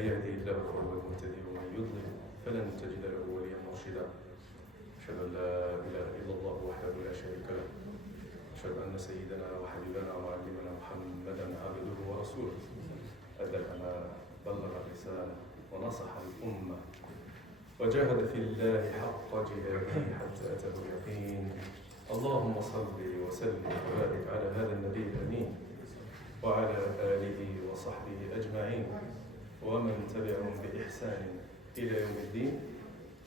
من يهده الله فهو المهتدي ومن يضلل فلن تجد له وليا مرشدا. أشهد أن لا إله إلا الله وحده لا شريك له. أشهد أن سيدنا وحبيبنا ومعلمنا محمدا عبده ورسوله. أدى الأمانة، بلغ الرسالة، ونصح الأمة، وجاهد في الله حق جهاده حتى أتاه اليقين. اللهم صل وسلم وبارك على هذا النبي الأمين وعلى آله وصحبه أجمعين ومن تبعهم بإحسان إلى يوم الدين.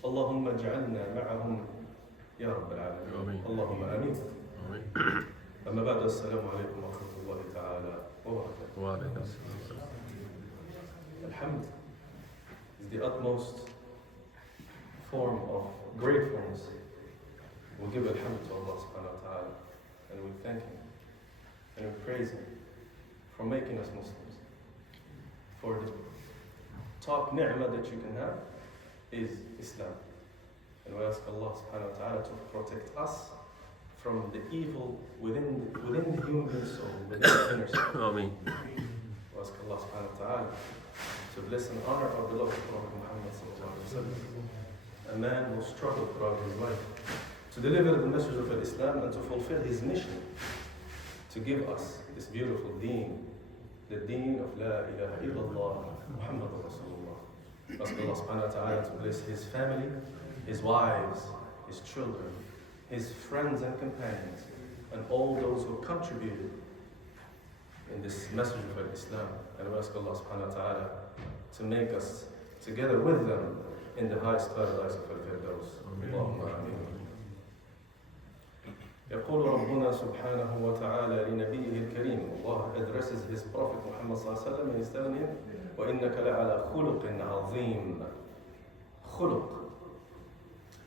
اللهم اجعلنا معهم يا رب العالمين. اللهم آمين. أما بعد، السلام عليكم ورحمة الله تعالى وبركاته. وعليكم السلام. Alhamd is the utmost form of gratefulness. We give alhamd to Allah subhanahu wa ta'ala, and we thank Him and we praise Him for making us Muslims. For the top ni'mah that you can have is Islam. And we ask Allah subhanahu wa ta'ala to protect us from the evil within the human soul, within the inner soul. Ameen. We ask Allah subhanahu wa ta'ala to bless and honor our beloved Prophet Muhammad sallallahu alaihi wasallam, a man who struggled throughout his life to deliver the message of Islam and to fulfill his mission to give us this beautiful deen, the deen of La ilaha illallah Muhammadur Rasulullah. Ask Allah subhanahu wa ta'ala to bless his family, his wives, his children, his friends and companions, and all those who contributed in this message of Islam. And we ask Allah subhanahu wa ta'ala to make us together with them in the highest paradise of Al-Firdaus. Allahumma ameen. يقول ربنا سبحانه وتعالى لنبيه الكريم. Allah addresses his Prophet Muhammad sallallahu alaihi wasallam and he's telling him, وَإِنَّكَ لَعَلَى خُلُقٍ عَظِيمٍ. خُلُق.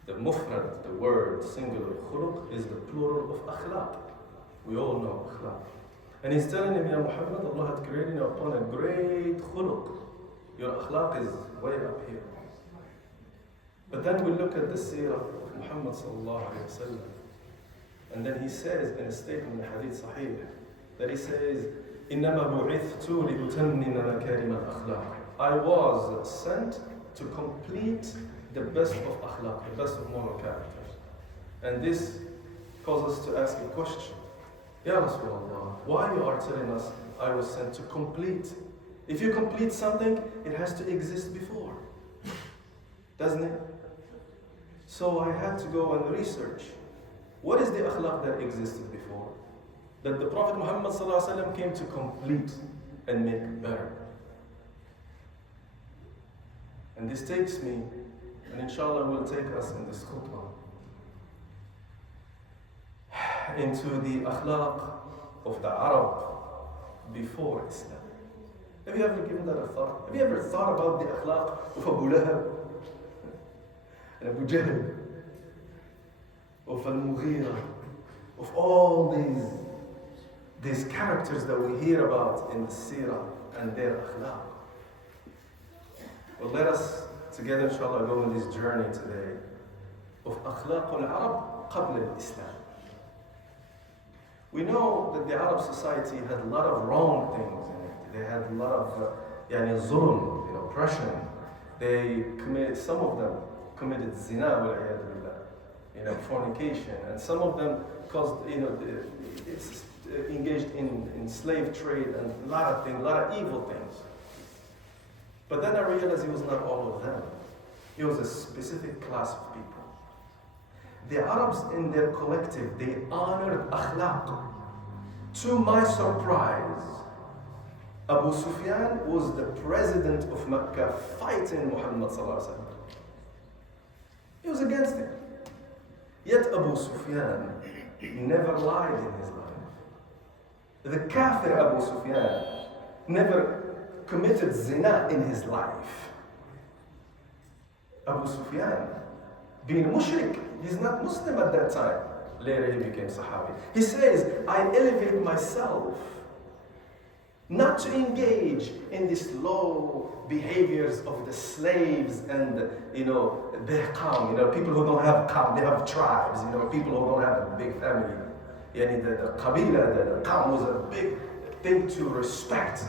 The mufrad, the word singular, khuluq, is the plural of akhlaq. We all know akhlaq. And he's telling him, Ya Muhammad, Allah had created you upon a great khuluq. Your akhlaq is way up here. But then we look at the seerah of Muhammad sallallahu alayhi wa sallam. And then he says in a statement in Hadith Sahih, that he says, إِنَّمَا بُعِثْتُ لِأُتَمِّمَ مَكَارِمَ الْأَخْلَاقِ. I was sent to complete the best of akhlaq, the best of moral characters. And this causes us to ask a question. Ya Rasulullah, why you are telling us I was sent to complete? If you complete something, it has to exist before, doesn't it? So I had to go and research. What is the akhlaq that existed before? That the Prophet Muhammad ﷺ came to complete and make better. And this takes me, and inshallah will take us in this khutbah, into the akhlaq of the Arab before Islam. Have you ever given that a thought? Have you ever thought about the akhlaq of Abu Lahab and Abu Jahl, of Al-Mughira, of all these characters that we hear about in the seerah and their akhlaq? Well, let us together, inshallah, go on this journey today of akhlaq al-Arab qabla al-Islam. We know that the Arab society had a lot of wrong things in it. They had a lot of zulm, oppression. Some of them committed zina, fornication, and some of them engaged in slave trade and a lot of things, a lot of evil things. But then I realized it was not all of them. It was a specific class of people. The Arabs in their collective, they honored akhlaq. To my surprise, Abu Sufyan was the president of Mecca fighting Muhammad sallallahu alaihi wasallam. He was against him. Yet Abu Sufyan never lied in his life. The kafir Abu Sufyan never committed zina in his life. Abu Sufyan, being mushrik, he's not Muslim at that time. Later he became Sahabi. He says, I elevate myself not to engage in these low behaviors of the slaves and, their qawm, people who don't have qawm, they have tribes, people who don't have a big family. The qabila, the qawm was a big thing to respect.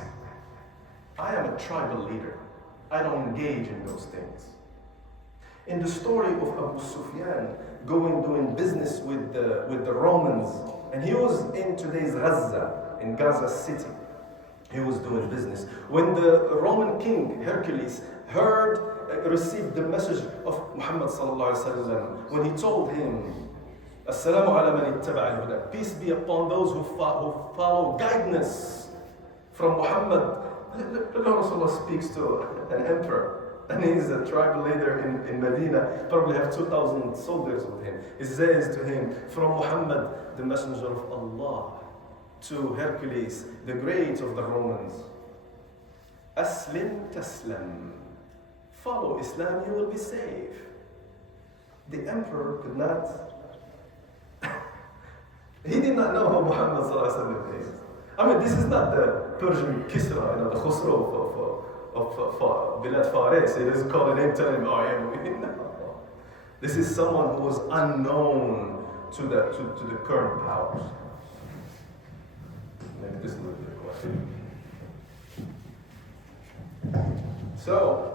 I am a tribal leader. I don't engage in those things. In the story of Abu Sufyan doing business with the Romans, and he was in today's Gaza, in Gaza city. He was doing business. When the Roman king Hercules received the message of Muhammad sallallahu alaihi wasallam, when he told him, "Assalamu ala man ittaba al-huda," peace be upon those who follow guidance from Muhammad. Look how Rasulullah speaks to an emperor, and he's a tribal leader in Medina, probably have 2,000 soldiers with him. He says to him, from Muhammad, the messenger of Allah, to Hercules, the great of the Romans, Aslim taslam. Follow Islam, you will be safe. The emperor could not, he did not know who Muhammad is. I mean, this is not the Persian Kisra, the Khusro of Bilad Fares. He doesn't call a name, tell him, oh yeah, no. This is someone who was unknown to the current powers. Maybe this is a little bit question. So,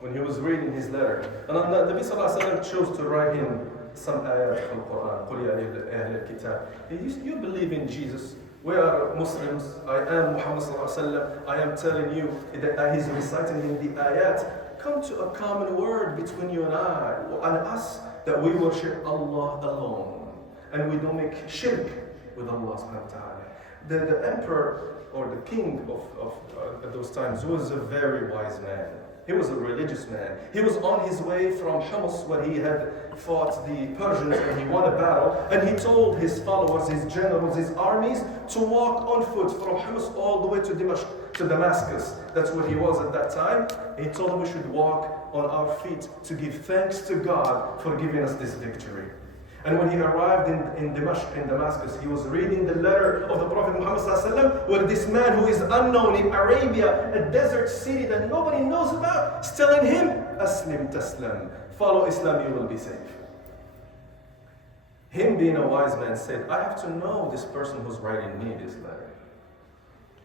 when he was reading his letter, and the Nabi Sallallahu Alaihi Wasallam chose to write him some ayat from the Quran. قُلْ يَا أَهْلَ الْكِتَابِ. You believe in Jesus. We are Muslims. I am Muhammad Sallallahu Alaihi Wasallam. I am telling you that he's reciting in the ayat. Come to a common word between you and us, that we worship Allah alone. And we don't make shirk with Allah subhanahu wa ta'ala. The emperor or the king of at those times was a very wise man. He was a religious man. He was on his way from Homs, where he had fought the Persians and he won a battle. And he told his followers, his generals, his armies to walk on foot from Homs all the way to Damascus. That's where he was at that time. He told them we should walk on our feet to give thanks to God for giving us this victory. And when he arrived in Damascus, he was reading the letter of the Prophet Muhammad ﷺ, where this man who is unknown in Arabia, a desert city that nobody knows about, is telling him, Aslim taslam, follow Islam, you will be safe. Him being a wise man said, I have to know this person who's writing me this letter.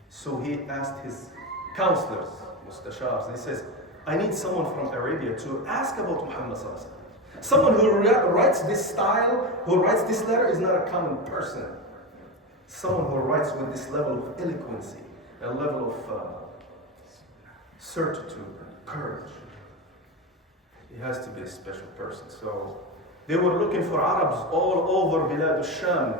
So he asked his counselors, mustashars, he says, I need someone from Arabia to ask about Muhammad ﷺ. Someone who writes this style, who writes this letter, is not a common person. Someone who writes with this level of eloquency, a level of certitude and courage. He has to be a special person. So they were looking for Arabs all over Bilad al-Sham,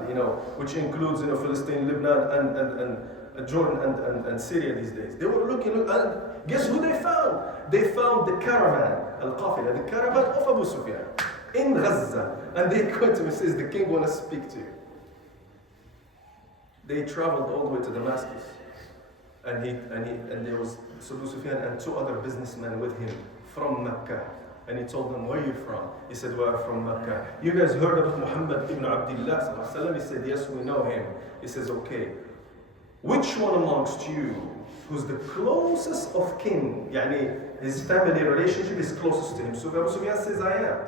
which includes Palestine, Lebanon, and Jordan and Syria these days. They were looking, and guess who they found? They found the caravan, al-Qafila, the caravan of Abu Sufyan in Gaza. And they went to him and says, the king wants to speak to you. They traveled all the way to Damascus. And there was Abu Sufyan and two other businessmen with him from Mecca. And he told them, where are you from? He said, we are from Mecca. You guys heard about Muhammad ibn Abdullah? He said, yes, we know him. He says, okay. Which one amongst you who's the closest of kin, his family relationship is closest to him? So Abu Sufyan says, I am.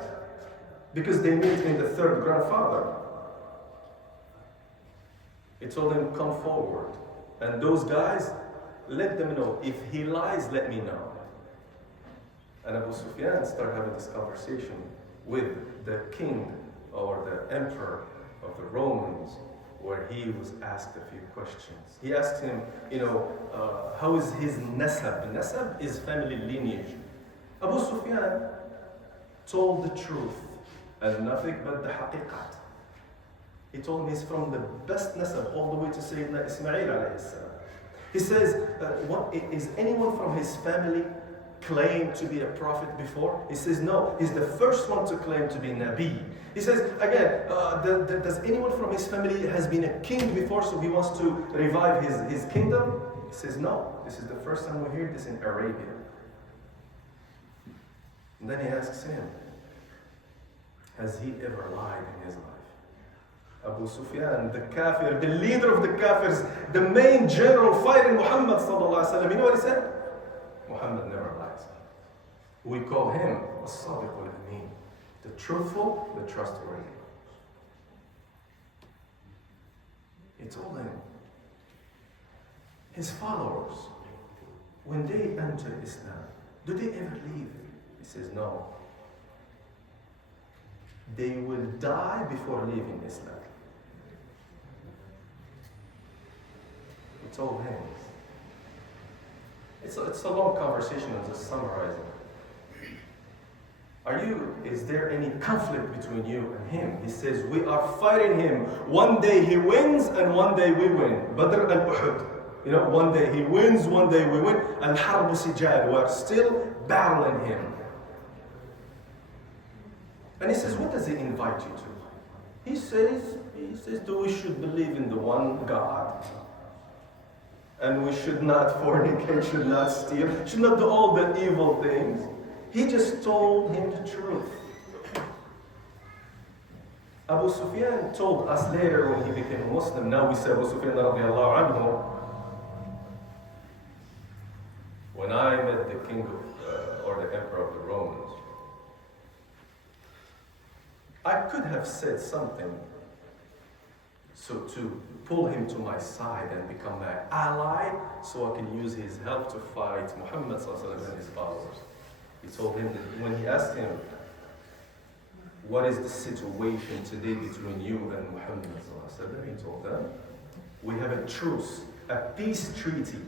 Because they meet in the third grandfather. He told them, come forward. And those guys, let them know. If he lies, let me know. And Abu Sufyan started having this conversation with the king or the emperor of the Romans, where he was asked a few questions. He asked him, how is his nasab? Nasab is family lineage. Abu Sufyan told the truth, and nothing but the haqiqat. He told me he's from the best nasab, all the way to Sayyidina Ismail alayhi salam. He says, is anyone from his family claimed to be a prophet before? He says, no, he's the first one to claim to be Nabi. He says, again, does anyone from his family has been a king before, so he wants to revive his kingdom? He says, no, this is the first time we hear this in Arabia. And then he asks him, has he ever lied in his life? Abu Sufyan, the kafir, the leader of the kafirs, the main general fighting Muhammad sallallahu alaihi wasallam. You know what he said? Muhammad never lies. We call him as-sadiq al-amin, the truthful, the trustworthy. He told him, his followers, when they enter Islam, Do they ever leave? He says, no. They will die before leaving Islam. He told him. It's a long conversation, I'm just summarizing. Is there any conflict between you and him? He says, we are fighting him. One day he wins and one day we win. Badr and Uhud. One day he wins, one day we win. Al-Harbu Sijal, we're still battling him. And he says, what does he invite you to? He says that we should believe in the one God. And we should not fornicate, should not steal, should not do all the evil things. He just told him the truth. Abu Sufyan told us later when he became a Muslim, now we say Abu Sufyan radiallahu anhu, when I met the king or the emperor of the Romans, I could have said something so to pull him to my side and become my ally so I can use his help to fight Muhammad and his followers. He told him that when he asked him, what is the situation today between you and Muhammad? He told them, we have a truce, a peace treaty.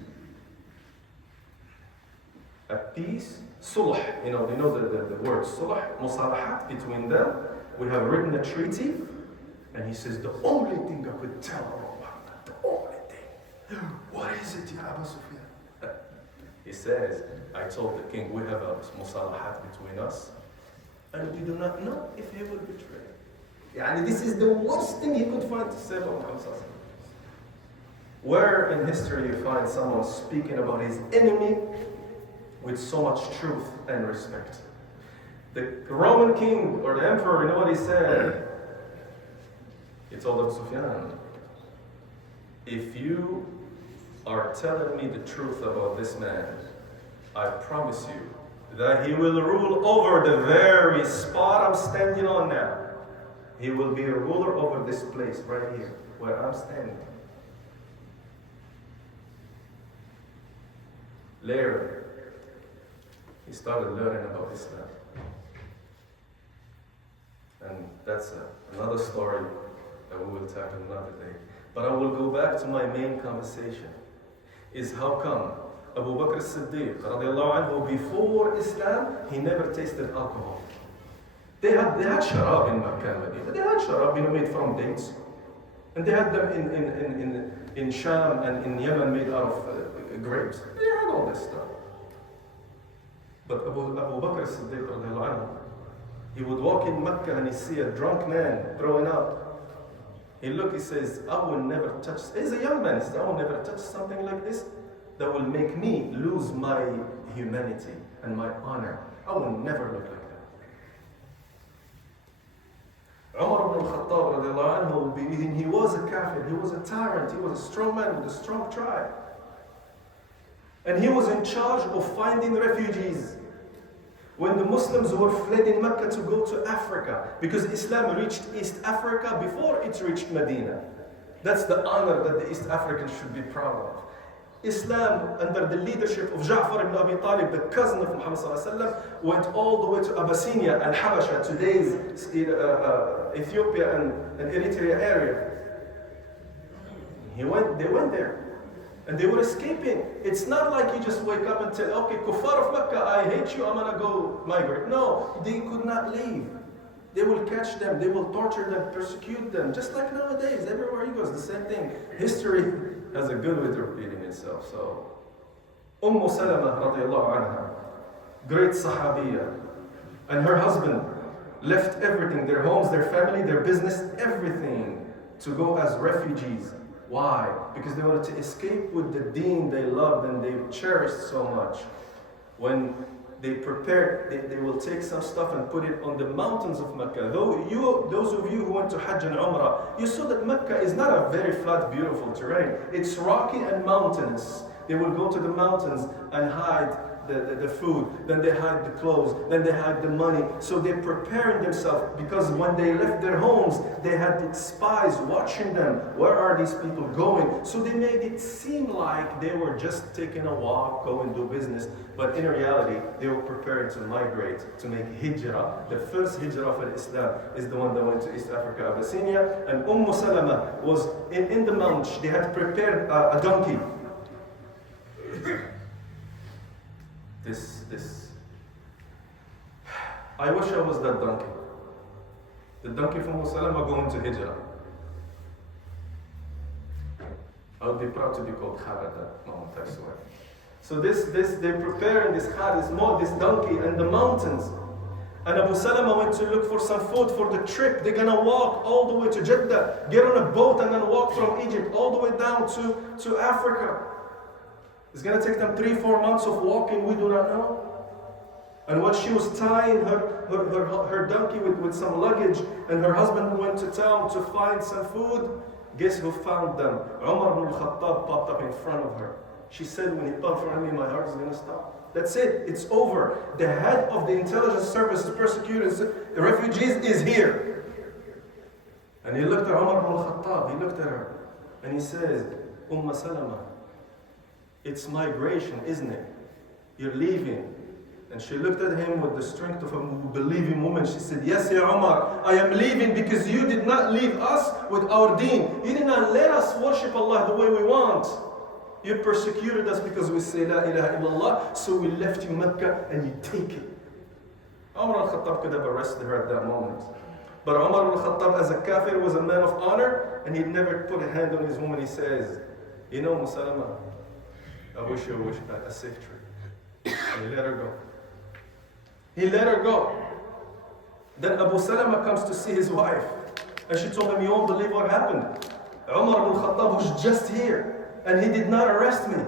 A peace, sulh, they know the word sulh, musalahat between them. We have written a treaty, and he says, the only thing I could tell about Muhammad, the only thing. What is it, Ya Abu Sufyan? He says, I told the king, we have a musalahat between us, and we do not know if he will betray. Yani this is the worst thing he could find to say about Muhammad. Where in history you find someone speaking about his enemy with so much truth and respect? The Roman king or the emperor, you know what he said? He told Abu Sufyan, if you are telling me the truth about this man, I promise you that he will rule over the very spot I'm standing on now. He will be a ruler over this place right here, where I'm standing. Later, he started learning about Islam. And that's another story that we will tackle another day. But I will go back to my main conversation. Is how come Abu Bakr as-Siddiq radiallahu anhu, before Islam, he never tasted alcohol. They had sharab in Makkah and Medina. They had sharab made from dates. And they had them in Sham and in Yemen made out of grapes. They had all this stuff. But Abu Bakr as-Siddiq radiallahu anhu, he would walk in Mecca and he see a drunk man throwing up. He look, he says, I will never touch, he's a young man, he says, I will never touch something like this that will make me lose my humanity and my honor. I will never look like that. Umar ibn al-Khattab radiallahu anhu, he was a kafir, he was a tyrant, he was a strong man with a strong tribe. And he was in charge of finding refugees. When the Muslims were fled in Mecca to go to Africa, because Islam reached East Africa before it reached Medina. That's the honor that the East Africans should be proud of. Islam, under the leadership of Ja'far ibn Abi Talib, the cousin of Muhammad ﷺ, went all the way to Abyssinia and Habasha, today's Ethiopia and Eritrea area. They went there. And they were escaping. It's not like you just wake up and tell, okay, kuffar of Mecca, I hate you, I'm gonna go migrate. No, they could not leave. They will catch them, they will torture them, persecute them, just like nowadays, everywhere he goes, the same thing. History has a good way of repeating itself. So, Salama radiallahu anha, great Sahabiya, and her husband left everything, their homes, their family, their business, everything, to go as refugees. Why? Because they wanted to escape with the deen they loved and they cherished so much. When they prepared, they will take some stuff and put it on the mountains of Mecca. Those of you who went to Hajj and Umrah, you saw that Mecca is not a very flat, beautiful terrain. It's rocky and mountainous. They will go to the mountains and hide the food, then they hide the clothes, then they hide the money. So they're preparing themselves, because when they left their homes, they had spies watching them. Where are these people going? So they made it seem like they were just taking a walk, go and do business. But in reality, they were preparing to migrate, to make hijrah. The first hijrah of Islam is the one that went to East Africa, Abyssinia. And Salama was in the mount. They had prepared a donkey. This. I wish I was that donkey. The donkey from Salama going to hijrah. I would be proud to be called Khad at that moment, I swear. So they're preparing this Khad, this donkey in the mountains. And Abu Salama went to look for some food for the trip. They're gonna walk all the way to Jeddah, get on a boat and then walk from Egypt all the way down to Africa. It's gonna take them 3-4 months of walking, we do not know. And when she was tying her donkey with some luggage, and her husband went to town to find some food, guess who found them? Umar ibn al-Khattab popped up in front of her. She said, when he popped in front of me, my heart is gonna stop. That's it, it's over. The head of the intelligence services persecutors, the refugees, is here. And he looked at Umar ibn al-Khattab, he looked at her, and he says, Salama, it's migration, isn't it? You're leaving. And she looked at him with the strength of a believing woman. She said, yes, Ya Umar, I am leaving because you did not leave us with our deen. You did not let us worship Allah the way we want. You persecuted us because we say La ilaha illallah, so we left you Mecca and you take it. Umar al-Khattab could have arrested her at that moment. But Umar al-Khattab, as a kafir, was a man of honor, and he'd never put a hand on his woman. He says, you know, Salama, I wish you a safe trip. And he let her go. He let her go. Then Abu Salama comes to see his wife. And she told him, you won't believe what happened. Umar ibn Khattab was just here. And he did not arrest me.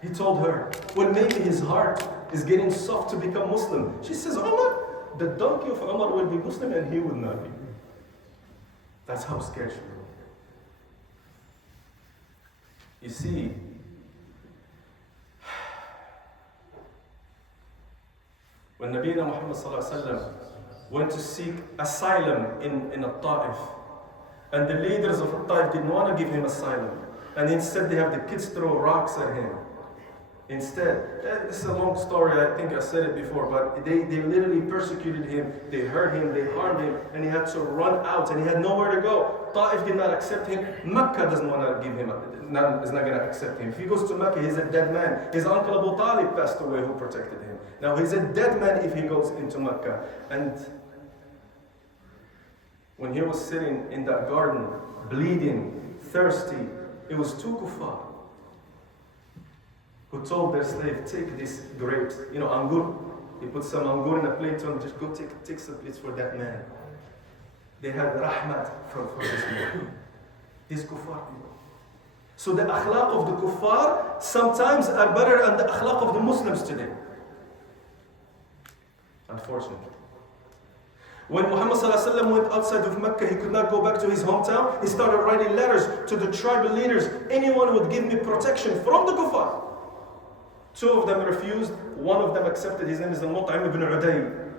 He told her, well, maybe his heart is getting soft to become Muslim. She says, Umar, the donkey of Umar will be Muslim and he will not be. That's how scared she was. You see, when Nabiyyina Muhammad went to seek asylum in Ta'if, and the leaders of Ta'if didn't want to give him asylum, and instead they have the kids throw rocks at him. Instead, this is a long story, I think I said it before, but they literally persecuted him, they hurt him, they harmed him, and he had to run out, and he had nowhere to go. Ta'if did not accept him. Mecca doesn't want to give him, is not going to accept him. If he goes to Mecca, he's a dead man. His uncle Abu Talib passed away, who protected him. Now he's a dead man if he goes into Mecca. And when he was sitting in that garden, bleeding, thirsty, it was two kuffar who told their slave, take this grapes, angur. He put some angur in a plate and just go take some plates for that man. They had rahmat for this man. These kuffar people. So the akhlaq of the kuffar sometimes are better than the akhlaq of the Muslims today. Unfortunately. When Muhammad went outside of Mecca, he could not go back to his hometown. He started writing letters to the tribal leaders. Anyone would give me protection from the kuffar. Two of them refused. One of them accepted. His name is Al-Mut'im ibn Uday.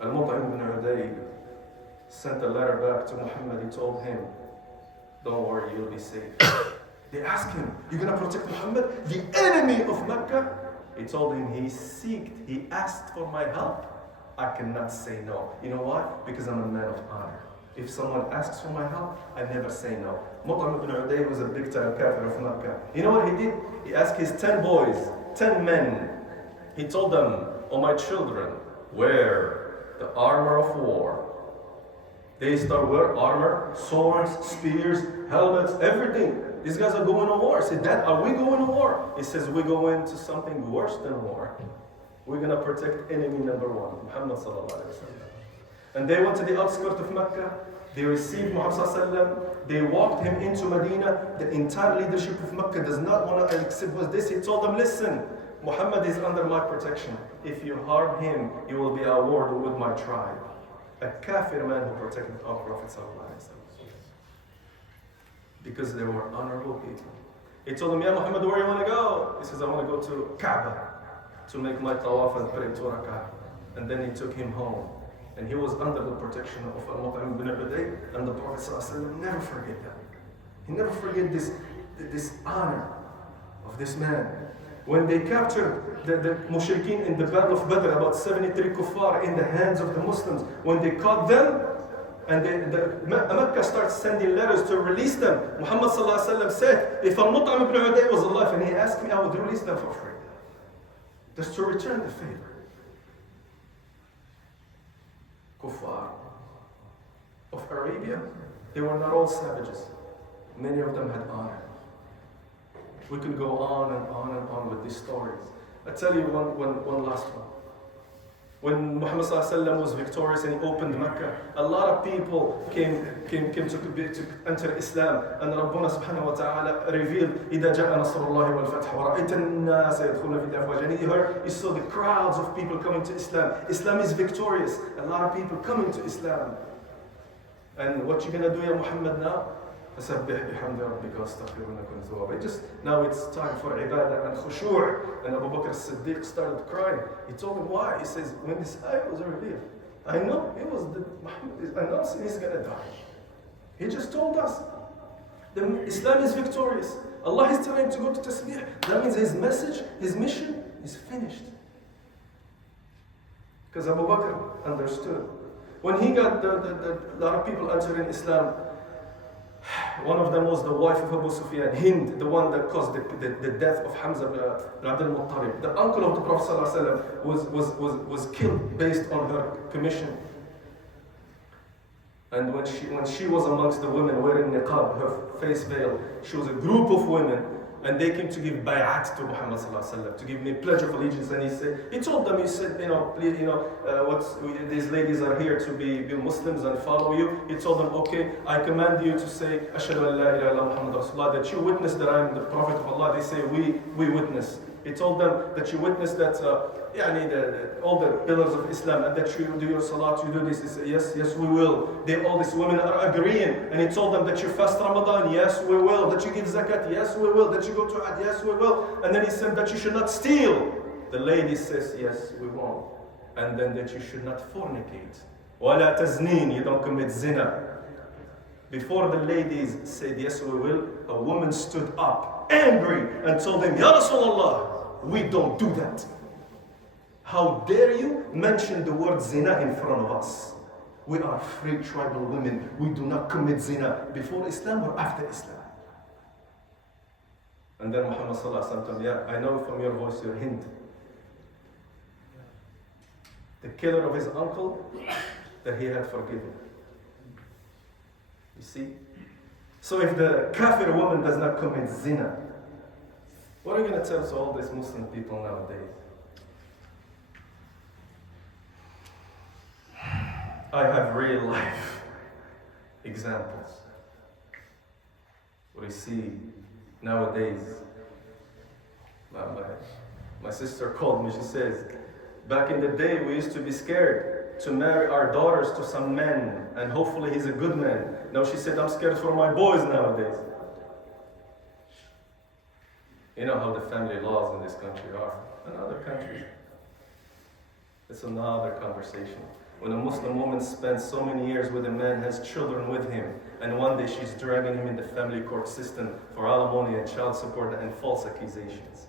Al-Mut'im ibn Uday sent a letter back to Muhammad. He told him, don't worry, you'll be safe. They asked him, you're going to protect Muhammad, the enemy of Mecca? He told him, he asked for my help. I cannot say no. You know why? Because I'm a man of honor. If someone asks for my help, I never say no. Mut'im ibn Uday was a big time kafir of Mecca. You know what he did? He asked his 10 boys, 10 men. He told them, oh my children, wear the armor of war. They start wear armor, swords, spears, helmets, everything. These guys are going to war. I said, Dad, are we going to war? He says, we go into something worse than war. We're going to protect enemy number one, Muhammad sallallahu alaihi wasallam. And they went to the outskirts of Mecca. They received Muhammad sallallahu alaihi wasallam. They walked him into Medina. The entire leadership of Mecca does not want to accept this. He told them, listen, Muhammad is under my protection. If you harm him, you will be awarded with my tribe. A kafir man who protected our Prophet sallallahu alaihi wasallam. Because they were honorable people. He told him, Ya Muhammad, where do you want to go? He says, I want to go to Kaaba to make my tawaf and pray 2 rak'ah. And then he took him home. And he was under the protection of Al-Mut'im ibn Ubayd, and the Prophet ﷺ never forget that. He never forget this honor of this man. When they captured the mushrikeen in the battle of Badr, about 73 kuffar in the hands of the Muslims, when they caught them, and Mecca starts sending letters to release them, Muhammad ﷺ said, if Al-Mut'im ibn Ubayd was alive and he asked me, I would release them for free. Just to return the favor. Kuffar of Arabia, they were not all savages. Many of them had honor. We could go on and on and on with these stories. I'll tell you one last one. When Muhammad ﷺ was victorious and he opened Mecca, a lot of people came to enter Islam, and Rabbuna subhanahu wa ta'ala revealed, إِذَا جَاءَ نَصْرُ اللَّهِ وَالْفَتْحُ وَرَأَيْتَ النَّاسَ يَدْخُلُونَ فِي الْأَفْوَاجِ. And you saw the crowds of people coming to Islam. Islam is victorious. A lot of people coming to Islam. And what you gonna do, Ya Muhammad, now? فَسَبِّحْ بِحَمْدِ رَبِّكَ وَاسْتَغْفِرْهُ إِنَّهُ كَانَ تَوَّابًا. Now it's time for ibadah and khushu'. And Abu Bakr as-Siddiq started crying. He told him why. He says, when this ayah was revealed, I know it was Muhammad, I know he's gonna die. He just told us, Islam is victorious. Allah is telling him to go to tasbih. That means his message, his mission is finished. Because Abu Bakr understood. When he got a lot of people entering Islam, one of them was the wife of Abu Sufyan, Hind, the one that caused the death of Hamza ibn Abdul Muttalib. The uncle of the Prophet ﷺ was killed based on her commission. And when she was amongst the women wearing niqab, her face veil, she was a group of women, and they came to give bay'at to Muhammad ﷺ, to give me pledge of allegiance. And he told them, he said, these ladies are here to be Muslims and follow you. He told them, okay, I command you to say, Ashhadu an la ilaha illa Muhammad Rasulullah, that you witness that I am the Prophet of Allah. They say, we witness. He told them that you witness that all the pillars of Islam, and that you do your salat, you do this. He said, yes, we will. All these women are agreeing. And he told them that you fast Ramadan, yes, we will. That you give zakat, yes, we will. That you go to Hajj, yes, we will. And then he said that you should not steal. The lady says, yes, we won't. And then that you should not fornicate. وَلَا تَزْنِينَ, you don't commit zina. Before the ladies said, yes, we will, a woman stood up, angry, and told him, Ya Rasulullah, we don't do that. How dare you mention the word zina in front of us? We are free tribal women. We do not commit zina before Islam or after Islam. And then Muhammad sallallahu alaihi wasallam, I know from your voice you're Hind. The killer of his uncle that he had forgiven. You see? So if the kafir woman does not commit zina, what are you going to tell to all these Muslim people nowadays? I have real life examples. What I see nowadays. My sister called me, she says, back in the day we used to be scared to marry our daughters to some man, and hopefully he's a good man. Now she said, I'm scared for my boys nowadays. You know how the family laws in this country are, and other countries. It's another conversation. When a Muslim woman spends so many years with a man, has children with him, and one day she's dragging him in the family court system for alimony and child support and false accusations.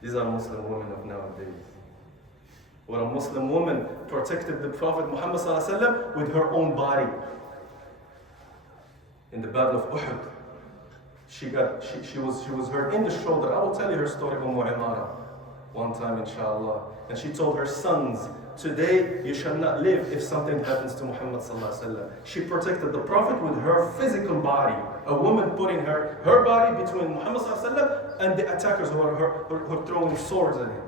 These are Muslim women of nowadays. Where a Muslim woman protected the Prophet Muhammad ﷺ with her own body. In the Battle of Uhud, she was hurt in the shoulder. I will tell you her story, Imara, one time, inshallah. And she told her sons, today you shall not live if something happens to Muhammad sallallahu alaihi wasallam. She protected the Prophet with her physical body. A woman putting her body between Muhammad sallallahu alaihi wasallam and the attackers who are throwing swords at him.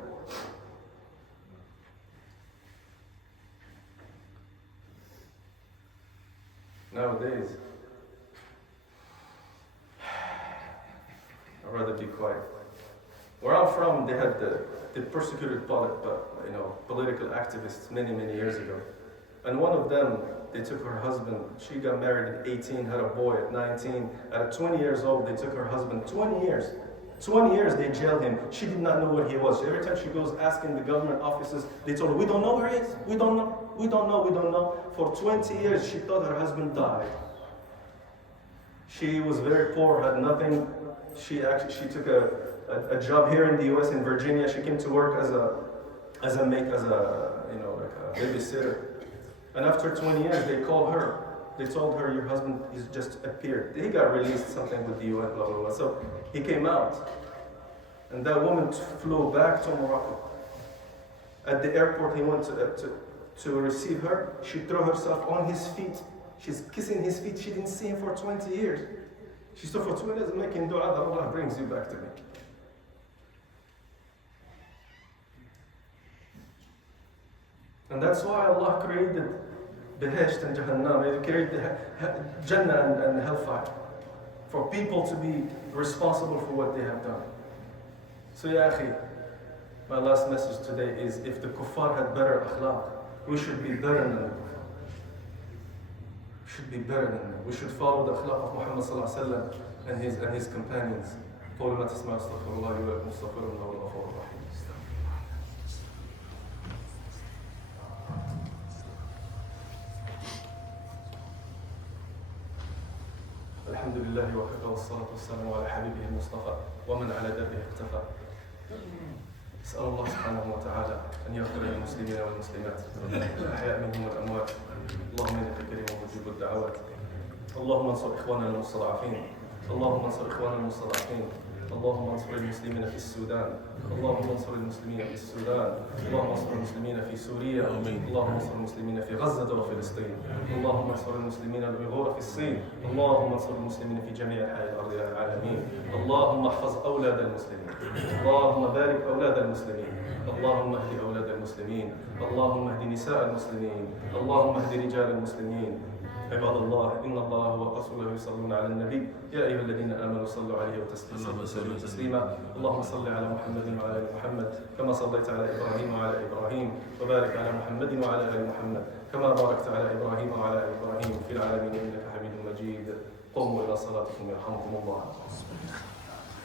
Nowadays, I'd rather be quiet. Where I'm from, they had the persecuted political activists many years ago. And one of them they took her husband. She got married at 18, had a boy at 19. At 20 years old, they took her husband. 20 years. 20 years they jailed him. She did not know where he was. Every time she goes asking the government offices, they told her, we don't know where he is. We don't know. We don't know. We don't know. For 20 years, she thought her husband died. She was very poor, had nothing. She took a job here in the US in Virginia. She came to work as a babysitter. And after 20 years, they called her. They told her, your husband is just appeared. He got released, something with the UN, blah, blah, blah. So he came out. And that woman flew back to Morocco. At the airport, he went to receive her. She threw herself on his feet. She's kissing his feet. She didn't see him for 20 years. She stood for 20 years making dua that Allah brings you back to me. And that's why Allah created Behesht and Jahannam. He created Jannah and Hellfire for people to be responsible for what they have done. So ya akhi, my last message today is, if the kuffar had better akhlaq, we should be better than them. We should be better than them. We should follow the akhlaq of Muhammad sallallahu alaihi wasallam and his companions. قولوا ما تسمعوا استغفر الله لي ولكم استغفروه إنه هو الغفور الرحيم. الحمد لله وكفى والصلاة والسلام على حبيبه المصطفى ومن على دربه اقتفى. أسأل الله سبحانه وتعالى أن يغفر للمسلمين والمسلمات الأحياء منهم والأموات. اللهم إنك كريم مجيب الدعوات. اللهم انصر إخواننا المستضعفين. اللهم انصر إخواننا المستضعفين. اللهم انصر المسلمين في السودان. اللهم انصر المسلمين في السودان. اللهم انصر المسلمين في سوريا. اللهم انصر المسلمين في غزة وفلسطين. اللهم انصر المسلمين الأيغور في الصين. اللهم انصر المسلمين في جميع أنحاء الأرض يا العالمين. اللهم احفظ أولاد المسلمين. اللهم بارك أولاد المسلمين. اللهم اهد أولاد المسلمين. اللهم اهد نساء المسلمين. اللهم اهد رجال المسلمين. عباد الله، إن الله ورسوله يصلون على النبي يا أيها الذين آمنوا صلوا عليه وسلموا تسليما. اللهم صل على محمد وعلى آل محمد كما صليت على إبراهيم وعلى إبراهيم، وبارك على محمد وعلى آل محمد كما باركت على إبراهيم وعلى آل إبراهيم في العالمين إنك حميد مجيد. قوموا إلى صلاتكم يرحمكم الله.